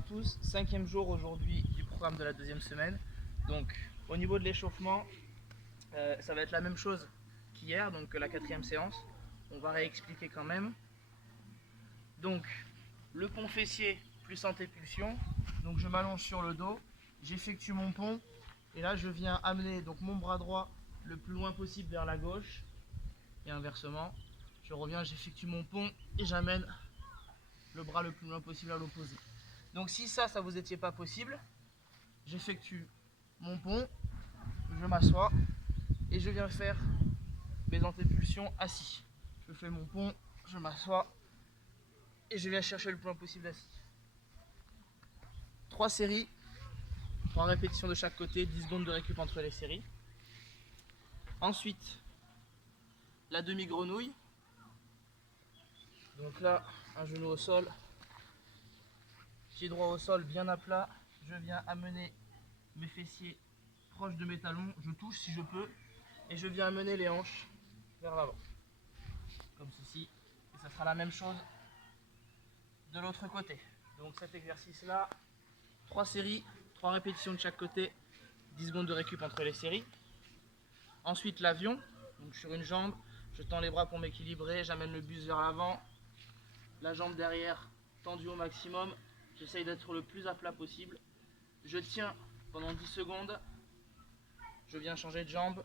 à tous, 5e jour aujourd'hui du programme de la 2e semaine. Donc au niveau de l'échauffement, ça va être la même chose qu'hier, donc la 4e séance. On va réexpliquer quand même. Donc le pont fessier plus antépulsion. Donc je m'allonge sur le dos, j'effectue mon pont et là je viens amener donc mon bras droit le plus loin possible vers la gauche et inversement. Je reviens, j'effectue mon pont et j'amène le bras le plus loin possible à l'opposé. Donc si ça vous était pas possible, j'effectue mon pont, je m'assois et je viens faire mes antépulsions assis. Je fais mon pont, je m'assois et je viens chercher le plus loin possible assis. 3 séries, 3 répétitions de chaque côté, 10 secondes de récup entre les séries. Ensuite, la demi-grenouille. Donc là, un genou au sol, pied droit au sol bien à plat. Je viens amener mes fessiers proches de mes talons, je touche si je peux, et je viens amener les hanches vers l'avant, comme ceci. Et ça sera la même chose de l'autre côté. Donc cet exercice-là, 3 séries, 3 répétitions de chaque côté, 10 secondes de récup entre les séries. Ensuite l'avion, donc sur une jambe, je tends les bras pour m'équilibrer, j'amène le buste vers l'avant, la jambe derrière tendue au maximum, j'essaye d'être le plus à plat possible. Je tiens pendant 10 secondes, je viens changer de jambe,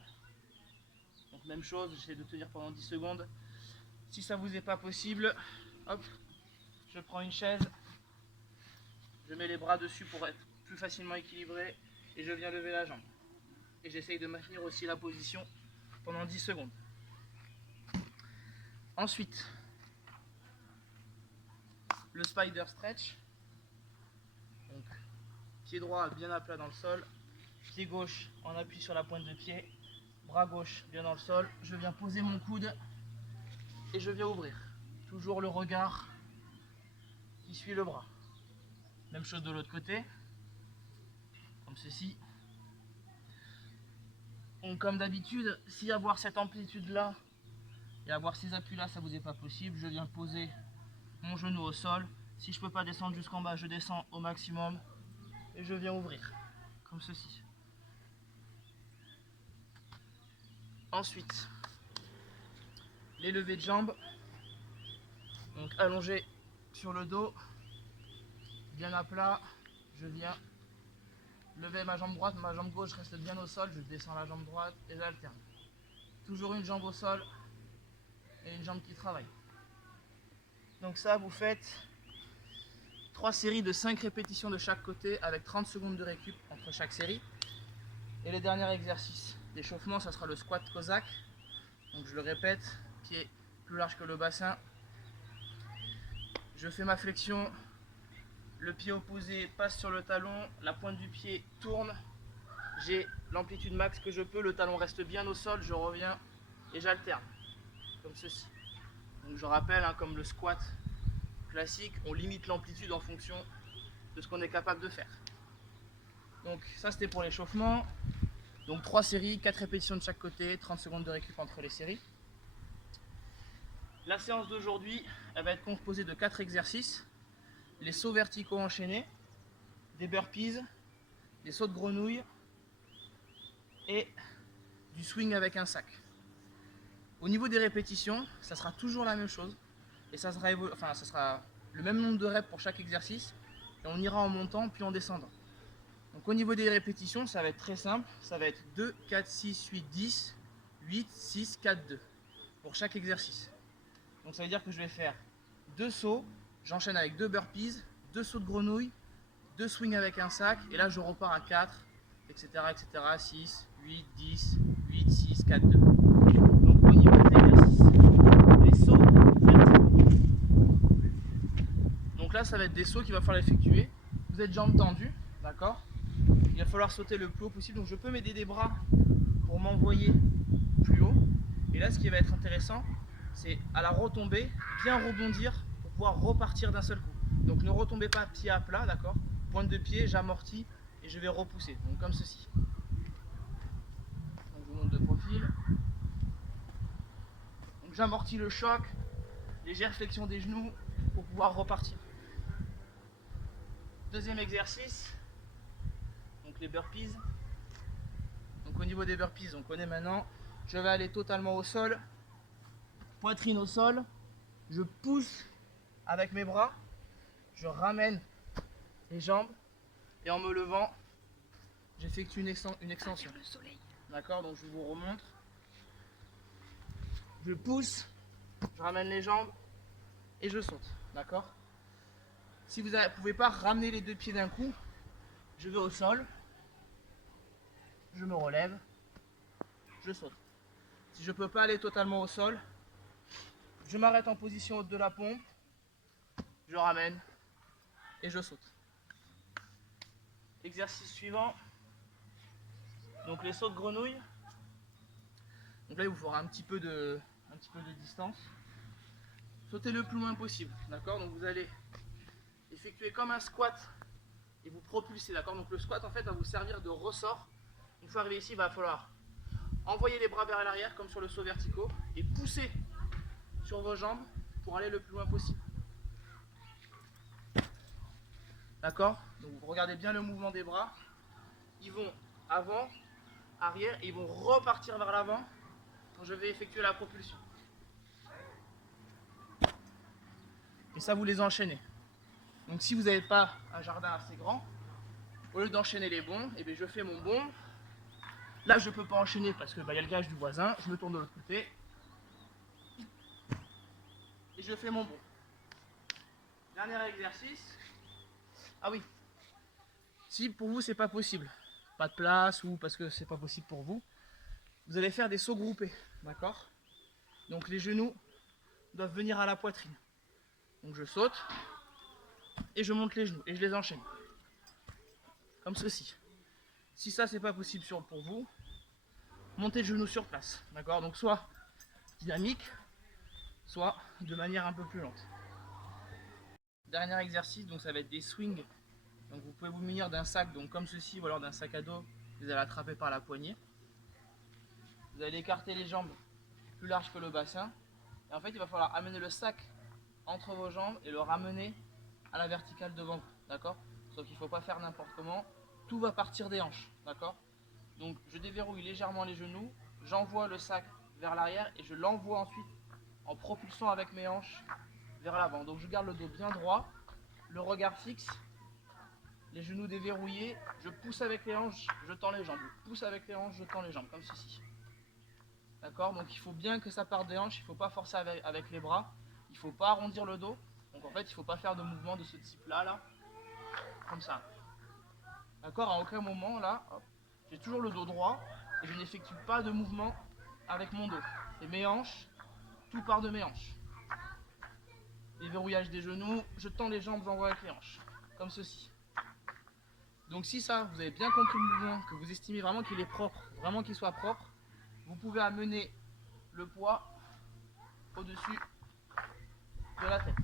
donc même chose, j'essaie de tenir pendant 10 secondes. Si ça vous est pas possible, hop, je prends une chaise, je mets les bras dessus pour être plus facilement équilibré et je viens lever la jambe. Et j'essaye de maintenir aussi la position pendant 10 secondes. Ensuite, le spider stretch. Donc, pied droit bien à plat dans le sol, pied gauche en appui sur la pointe de pied, bras gauche bien dans le sol. Je viens poser mon coude et je viens ouvrir. Toujours le regard qui suit le bras. Même chose de l'autre côté, comme ceci. Donc, comme d'habitude, si avoir cette amplitude là et avoir ces appuis là, ça vous est pas possible, je viens poser mon genou au sol. Si je peux pas descendre jusqu'en bas, je descends au maximum et je viens ouvrir, comme ceci. Ensuite, les levées de jambes. Donc allongé sur le dos, bien à plat, je viens lever ma jambe droite, ma jambe gauche reste bien au sol, je descends la jambe droite et j'alterne. Toujours une jambe au sol et une jambe qui travaille. Donc ça, vous faites 3 séries de 5 répétitions de chaque côté avec 30 secondes de récup entre chaque série. Et le dernier exercice d'échauffement, ça sera le squat cosaque. Donc je le répète, pied plus large que le bassin. Je fais ma flexion, le pied opposé passe sur le talon, la pointe du pied tourne, j'ai l'amplitude max que je peux, le talon reste bien au sol, je reviens et j'alterne, comme ceci. Donc je rappelle, comme le squat classique, on limite l'amplitude en fonction de ce qu'on est capable de faire. Donc ça c'était pour l'échauffement. Donc 3 séries, 4 répétitions de chaque côté, 30 secondes de récup entre les séries. La séance d'aujourd'hui, elle va être composée de 4 exercices. Les sauts verticaux enchaînés, des burpees, des sauts de grenouille et du swing avec un sac. Au niveau des répétitions, ça sera toujours la même chose et ça sera le même nombre de reps pour chaque exercice et on ira en montant puis en descendant. Donc au niveau des répétitions, ça va être très simple, ça va être 2, 4, 6, 8, 10, 8, 6, 4, 2 pour chaque exercice. Donc ça veut dire que je vais faire 2 sauts, j'enchaîne avec 2 burpees, 2 sauts de grenouille, 2 swings avec un sac et là je repars à 4, etc. 6, 8, 10, 8, 6, 4, 2. Donc au niveau des exercices, les sauts verticaux. Donc là ça va être des sauts qu'il va falloir effectuer. Vous êtes jambes tendues, d'accord? Il va falloir sauter le plus haut possible. Donc je peux m'aider des bras pour m'envoyer plus haut. Et là ce qui va être intéressant, c'est à la retombée, bien rebondir pour pouvoir repartir d'un seul coup. Donc ne retombez pas pied à plat, d'accord? Pointe de pied, j'amortis et je vais repousser. Donc comme ceci. Donc je vous montre de profil. Donc j'amortis le choc, légère flexion des genoux pour pouvoir repartir. deuxième exercice, donc les burpees. Donc au niveau des burpees, on connaît maintenant. Je vais aller totalement au sol, poitrine au sol, je pousse avec mes bras, je ramène les jambes et en me levant, j'effectue une extension. D'accord, donc je vous remontre. Je pousse, je ramène les jambes et je saute. D'accord. Si vous ne pouvez pas ramener les deux pieds d'un coup, je vais au sol, je me relève, je saute. Si je ne peux pas aller totalement au sol, je m'arrête en position haute de la pompe, je ramène et je saute. Exercice suivant, donc les sauts de grenouille. Donc là il vous faudra un petit peu de distance. Sautez le plus loin possible, d'accord. Donc vous allez effectuer comme un squat et vous propulser, d'accord. Donc le squat en fait va vous servir de ressort. Une fois arrivé ici, il va falloir envoyer les bras vers l'arrière comme sur le saut verticaux et pousser sur vos jambes pour aller le plus loin possible. D'accord. Donc vous regardez bien le mouvement des bras. Ils vont avant, arrière et ils vont repartir vers l'avant quand je vais effectuer la propulsion. Et ça, vous les enchaînez. Donc si vous n'avez pas un jardin assez grand, au lieu d'enchaîner les bonds, eh bien, je fais mon bond. Là, je ne peux pas enchaîner parce qu'il y a le gage du voisin. Je me tourne de l'autre côté. Et je fais mon bond. Dernier exercice. Ah oui. Si pour vous, c'est pas possible, pas de place ou parce que c'est pas possible pour vous, vous allez faire des sauts groupés. D'accord. Donc les genoux doivent venir à la poitrine. Donc je saute et je monte les genoux et je les enchaîne. Comme ceci. Si ça c'est pas possible pour vous, montez le genou sur place. D'accord. Donc soit dynamique, soit de manière un peu plus lente. Dernier exercice, donc ça va être des swings. Donc vous pouvez vous munir d'un sac, donc comme ceci, ou alors d'un sac à dos, vous allez attraper par la poignée. Vous allez écarter les jambes plus larges que le bassin. Et en fait, il va falloir amener le sac entre vos jambes et le ramener à la verticale devant vous. D'accord. Sauf qu'il ne faut pas faire n'importe comment. Tout va partir des hanches. D'accord. Donc je déverrouille légèrement les genoux, j'envoie le sac vers l'arrière et je l'envoie ensuite en propulsant avec mes hanches vers l'avant. Donc je garde le dos bien droit, le regard fixe, les genoux déverrouillés, je pousse avec les hanches, je tends les jambes, je pousse avec les hanches, je tends les jambes, comme ceci. D'accord. Donc il faut bien que ça parte des hanches, il ne faut pas forcer avec les bras, il ne faut pas arrondir le dos. Donc en fait, il ne faut pas faire de mouvement de ce type-là, là, comme ça. D'accord. À aucun moment, là, j'ai toujours le dos droit et je n'effectue pas de mouvement avec mon dos. Et mes hanches, tout part de mes hanches. Déverrouillage des genoux, je tends les jambes, j'envoie avec les hanches, comme ceci. Donc si ça, vous avez bien compris le mouvement, que vous estimez vraiment qu'il est propre, vraiment qu'il soit propre, vous pouvez amener le poids au-dessus de la tête.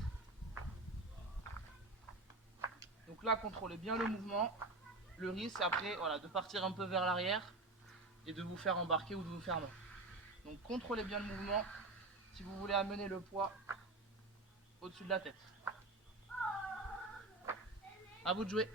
Donc là, contrôlez bien le mouvement. Le risque après, voilà, de partir un peu vers l'arrière et de vous faire embarquer ou de vous faire mal. Donc contrôlez bien le mouvement si vous voulez amener le poids au-dessus de la tête. À vous de jouer.